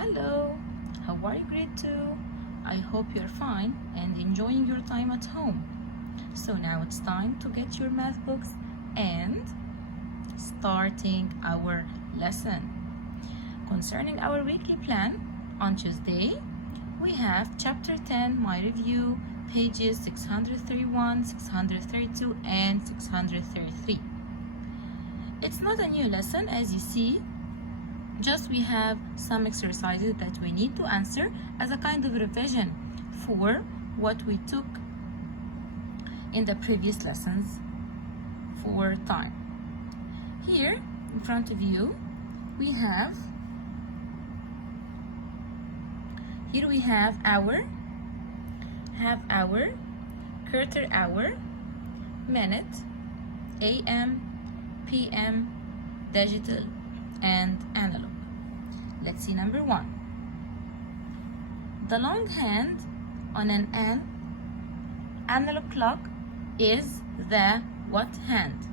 Hello, how are you, grade 2? I hope you're fine and enjoying your time at home. So now it's time to get your math books and starting our lesson. Concerning our weekly plan, on Tuesday, we have chapter 10, my review, pages 631, 632, and 633. It's not a new lesson, as you see. Just we have some exercises that we need to answer as a kind of revision for what we took in the previous lessons for time. Here in front of you, we have hour, half hour, quarter hour, minute, AM, PM, digital, and analog. Let's see number 1. The long hand on an analog clock is the what hand?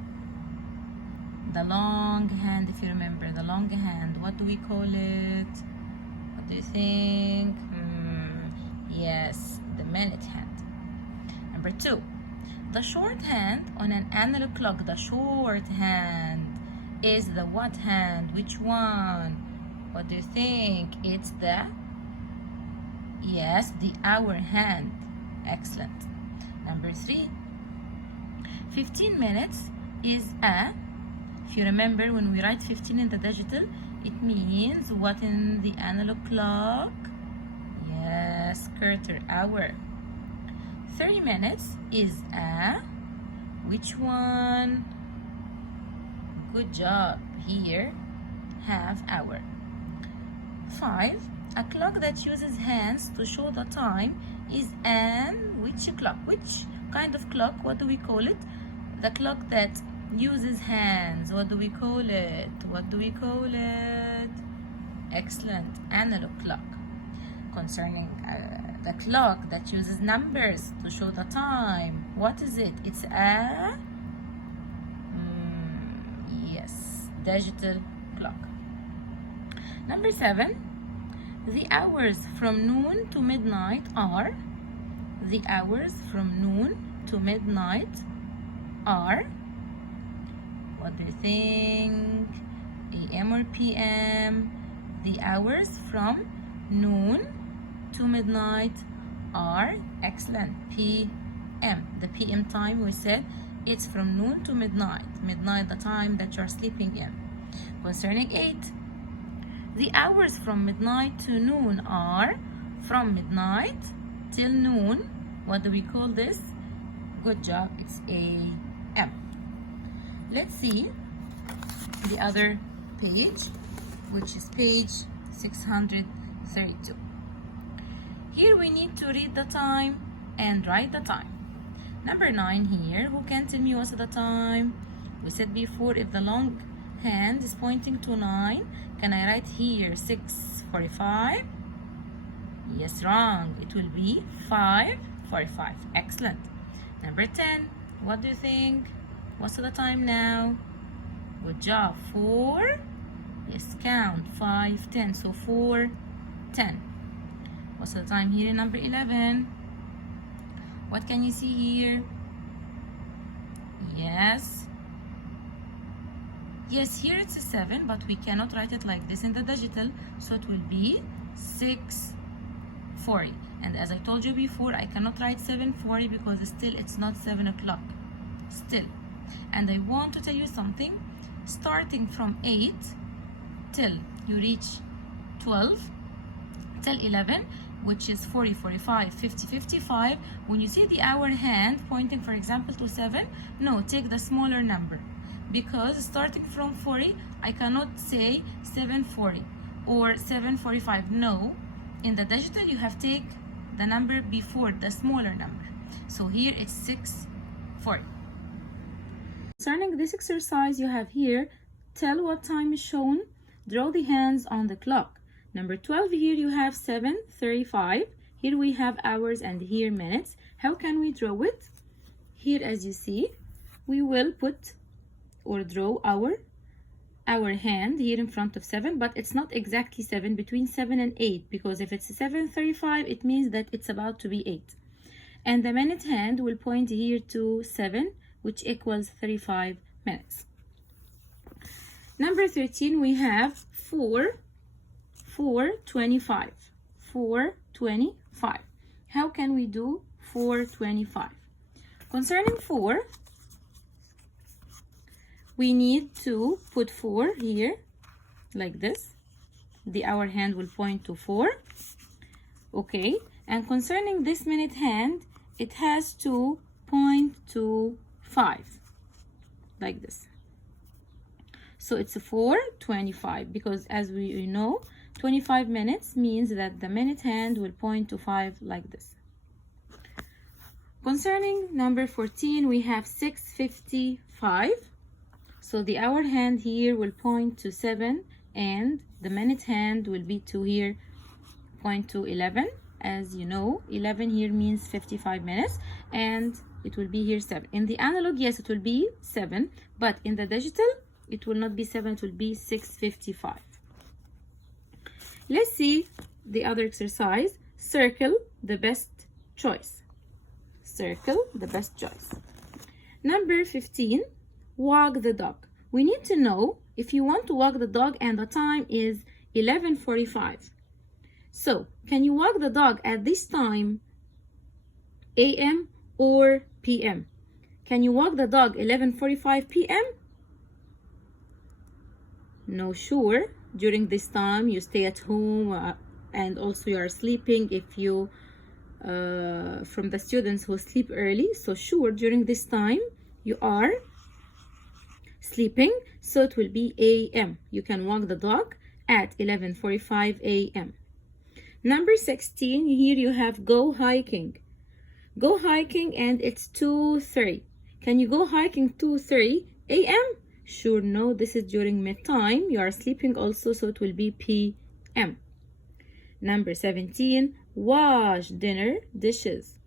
The long hand, if you remember, the long hand, what do we call it? What do you think? Yes, the minute hand. Number 2. The short hand on an analog clock, the short hand is the what hand? Which one? What do you think? It's the, yes, the hour hand. Excellent. Number 3. 15 minutes is if you remember, when we write 15 in the digital, it means what in the analog clock? Yes, quarter hour. 30 minutes is which one? Good job. Here, half hour. 5. A clock that uses hands to show the time is which clock? Which kind of clock? What do we call it? The clock that uses hands. What do we call it? What do we call it? Excellent. Analog clock. Concerning the clock that uses numbers to show the time, what is it? It's yes, digital clock. Number 7. The hours from noon to midnight are, the hours from noon to midnight are, what do you think? AM or PM? The hours from noon to midnight are, excellent, PM. The PM time, we said it's from noon to midnight. Midnight, the time that you're sleeping in. Concerning 8. The hours from midnight to noon are, from midnight till noon. What do we call this? Good job, it's AM. Let's see the other page, which is page 632. Here we need to read the time and write the time. Number 9 here, who can tell me what's the time? We said before, if the long hand is pointing to 9, can I write here 6:45? Yes, wrong. It will be 5:45. Excellent. Number 10, what do you think? What's the time now? Good job. 4. Yes, count. 5, 10. So 4:10. What's the time here in number 11? What can you see here? Yes, here it's a 7, but we cannot write it like this in the digital, so it will be 6:40. And as I told you before, I cannot write 7:40 because still it's not 7 o'clock. Still. And I want to tell you something. Starting from 8 till you reach 12, till 11, which is 40, 45, 50, 55, when you see the hour hand pointing, for example, to 7, no, take the smaller number. Because starting from 40, I cannot say 7:40 or 7:45. No, in the digital, you have to take the number before, the smaller number. So here it's 6:40. Concerning this exercise you have here, tell what time is shown, draw the hands on the clock. Number 12 here you have 7:35. Here we have hours and here minutes. How can we draw it? Here, as you see, we will put or draw our our hand here in front of 7, but it's not exactly 7, between 7 and 8, because if it's 7:35, it means that it's about to be 8. And the minute hand will point here to 7, which equals 35 minutes. Number 13, we have 4:25. 4:25. How can we do 4:25? Concerning 4, we need to put 4 here, like this. The hour hand will point to 4. Okay, and concerning this minute hand, it has to point to 5, like this. So it's 4:25, because as we know, 25 minutes means that the minute hand will point to 5, like this. Concerning number 14, we have 6:55. So the hour hand here will point to 7, and the minute hand will be to here, point to 11. As you know, 11 here means 55 minutes, and it will be here 7. In the analog, yes, it will be 7, but in the digital, it will not be 7, it will be 6:55. Let's see the other exercise. Circle the best choice. Circle the best choice. Number 15, walk the dog. We need to know if you want to walk the dog and the time is 11:45. So, can you walk the dog at this time, AM or PM? Can you walk the dog 11:45 PM? No, sure. During this time, you stay at home and also you are sleeping if you, from the students who sleep early. So sure, during this time, you are sleeping. So it will be AM. You can walk the dog at 11:45 AM. Number 16, here you have go hiking. Go hiking and it's 2:30. Can you go hiking 2:30 AM? Sure, no, this is during midtime. You are sleeping also, so it will be PM. Number 17, wash dinner dishes.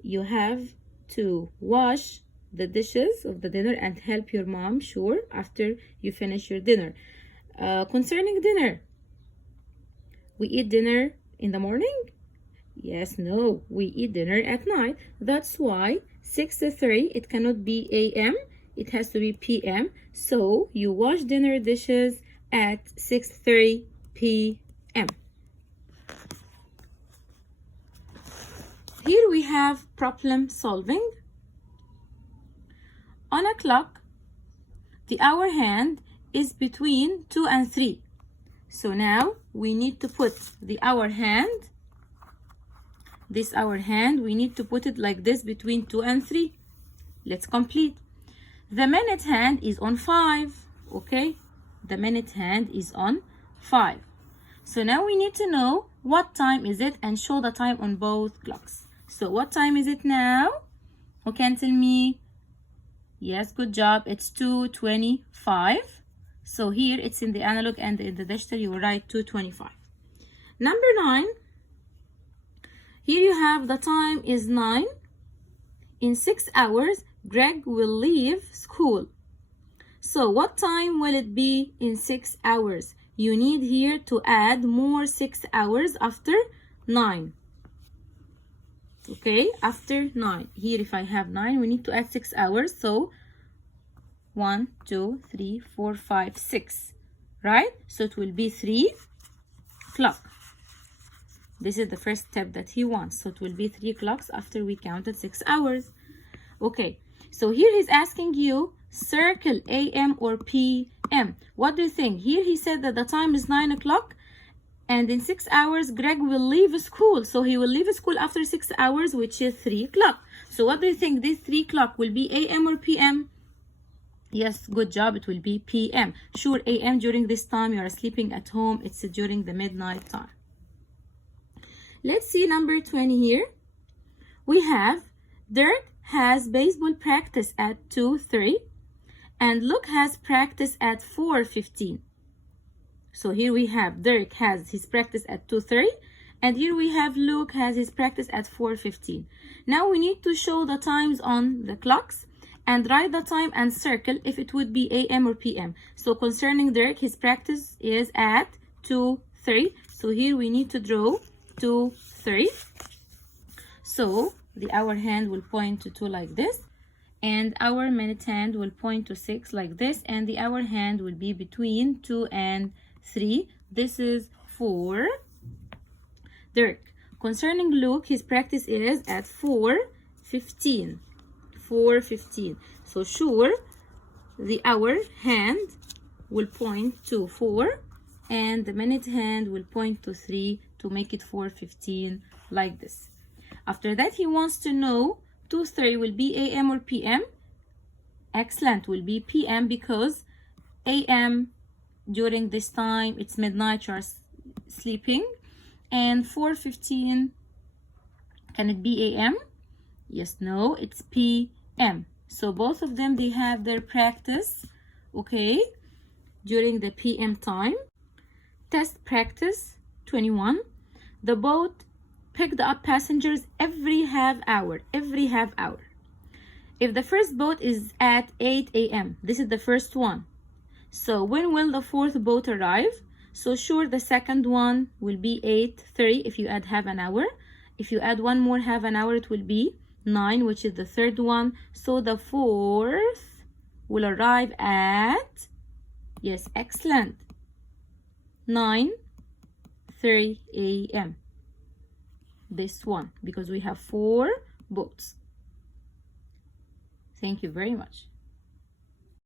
You have to wash the dishes of the dinner and help your mom, sure, after you finish your dinner. Concerning dinner, we eat dinner in the morning? Yes, no, we eat dinner at night. That's why 6:30, it cannot be AM, it has to be PM. So you wash dinner dishes at 6:30 PM. Here we have problem solving. On a clock, the hour hand is between 2 and 3. So now we need to put the hour hand, this hour hand, we need to put it like this between 2 and 3. Let's complete. The minute hand is on 5, okay? The minute hand is on 5. So now we need to know what time is it and show the time on both clocks. So what time is it now? Who can tell me? Yes, good job. It's 2:25. So here it's in the analog and in the digital you will write 2:25. Number 9. Here you have the time is 9. In 6 hours, Greg will leave school. So what time will it be in 6 hours? You need here to add more 6 hours after 9. Okay, after 9. Here if I have 9, we need to add 6 hours. So 1, 2, 3, 4, 5, 6. Right? So it will be 3 o'clock. This is the first step that he wants. So it will be 3 o'clock after we counted 6 hours. Okay, so here he's asking you, circle AM or PM. What do you think? Here he said that the time is 9 o'clock. And in 6 hours, Greg will leave school. So he will leave school after 6 hours, which is 3 o'clock. So what do you think? This 3 o'clock will be AM or PM? Yes, good job. It will be PM. Sure, AM during this time you are sleeping at home. It's during the midnight time. Let's see number 20 here. We have Dirk has baseball practice at 2:30 and Luke has practice at 4:15. So here we have Dirk has his practice at 2:30 and here we have Luke has his practice at 4:15. Now we need to show the times on the clocks and write the time and circle if it would be AM or PM. So concerning Dirk, his practice is at 2:30. So here we need to draw 2:30. So the hour hand will point to 2 like this, and our minute hand will point to 6 like this, and the hour hand will be between 2 and 3. This is for Dirk. Concerning Luke, his practice is at 4:15. 4:15. So sure, the hour hand will point to 4 and the minute hand will point to 3 to make it 4:15 like this. After that, he wants to know 2:30 will be AM or PM. Excellent, will be PM because AM during this time it's midnight, you are sleeping. And 4:15, can it be AM? Yes, no, it's PM. So both of them, they have their practice, okay, during the PM time. Test practice 21. The boat picked up passengers every half hour. If the first boat is at 8 AM, this is the first one. So when will the fourth boat arrive? So sure, the second one will be 8:30 if you add half an hour. If you add one more half an hour, it will be 9, which is the third one. So the fourth will arrive at, yes, excellent, 9:30 AM. This one, because we have 4 boats. Thank you very much.